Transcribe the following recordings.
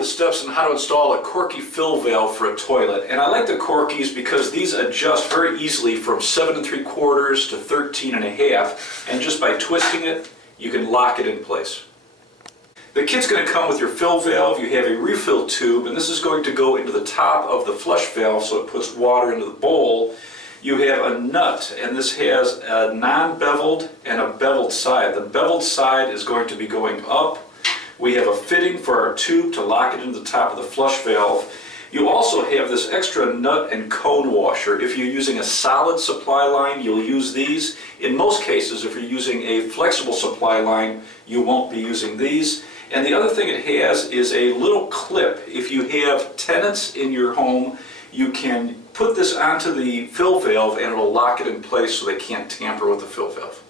the steps on how to install a Korky fill valve for a toilet. And I like the Korkys because these adjust very easily from 7 3/4 to 13 1/2, and just by twisting it, you can lock it in place. The kit's going to come with your fill valve. You have a refill tube, and this is going to go into the top of the flush valve so it puts water into the bowl. You have a nut, and this has a non-beveled and a beveled side. The beveled side is going to be going up. We have a fitting for our tube to lock it into the top of the flush valve. You also have this extra nut and cone washer. If you're using a solid supply line, you'll use these. In most cases, if you're using a flexible supply line, you won't be using these. And the other thing it has is a little clip. If you have tenants in your home, you can put this onto the fill valve and it'll lock it in place so they can't tamper with the fill valve.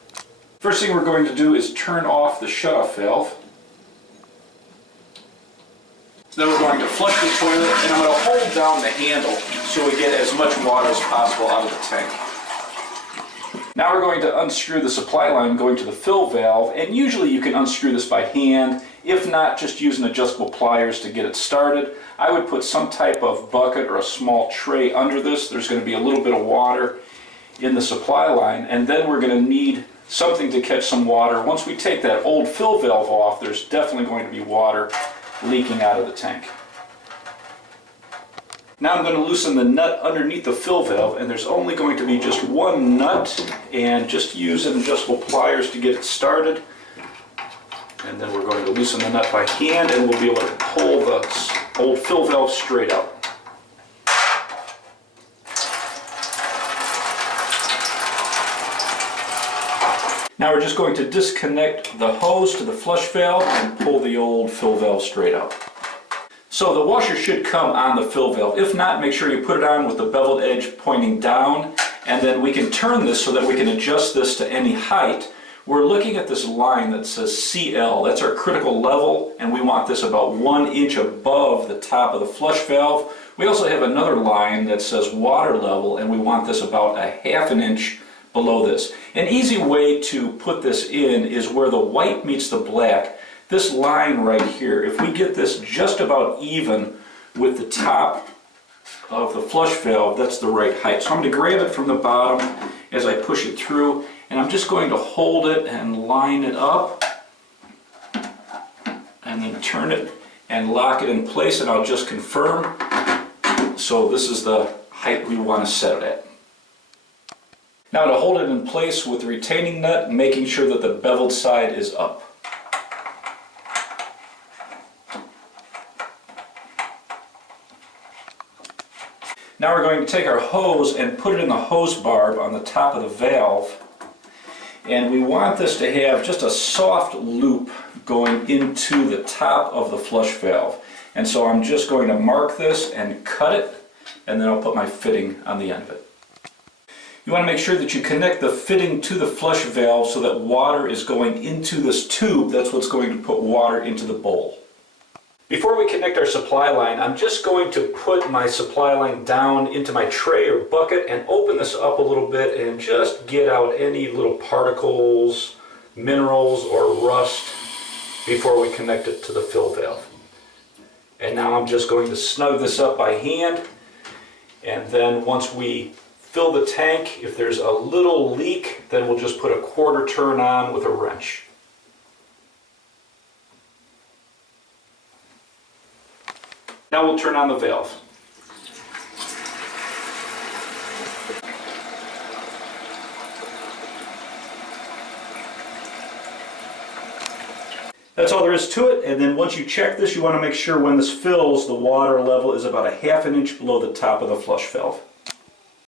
First thing we're going to do is turn off the shutoff valve. Then we're going to flush the toilet, and I'm going to hold down the handle so we get as much water as possible out of the tank. Now we're going to unscrew the supply line going to the fill valve, and usually you can unscrew this by hand. If not, just using adjustable pliers to get it started. I would put some type of bucket or a small tray under this. There's going to be a little bit of water in the supply line, and then we're going to need something to catch some water. Once we take that old fill valve off, there's definitely going to be water leaking out of the tank. Now I'm going to loosen the nut underneath the fill valve, and there's only going to be just one nut, and just use adjustable pliers to get it started. And then we're going to loosen the nut by hand, and we'll be able to pull the old fill valve straight out. Now we're just going to disconnect the hose to the flush valve and pull the old fill valve straight out. So the washer should come on the fill valve. If not, make sure you put it on with the beveled edge pointing down, and then we can turn this so that we can adjust this to any height. We're looking at this line that says CL. That's our critical level, and we want this about 1 inch above the top of the flush valve. We also have another line that says water level, and we want this about 1/2 inch below this. An easy way to put this in is where the white meets the black. This line right here, if we get this just about even with the top of the flush valve, that's the right height. So I'm going to grab it from the bottom as I push it through, and I'm just going to hold it and line it up, and then turn it and lock it in place, and I'll just confirm. So this is the height we want to set it at. Now to hold it in place with the retaining nut, making sure that the beveled side is up. Now we're going to take our hose and put it in the hose barb on the top of the valve. And we want this to have just a soft loop going into the top of the flush valve. And so I'm just going to mark this and cut it, and then I'll put my fitting on the end of it. You want to make sure that you connect the fitting to the flush valve so that water is going into this tube. That's what's going to put water into the bowl. Before we connect our supply line, I'm just going to put my supply line down into my tray or bucket and open this up a little bit and just get out any little particles, minerals, or rust before we connect it to the fill valve. And now I'm just going to snug this up by hand, and then once we fill the tank, if there's a little leak, then we'll just put a 1/4 turn on with a wrench. Now we'll turn on the valve. That's all there is to it, and then once you check this, you want to make sure when this fills, the water level is about 1/2 inch below the top of the flush valve.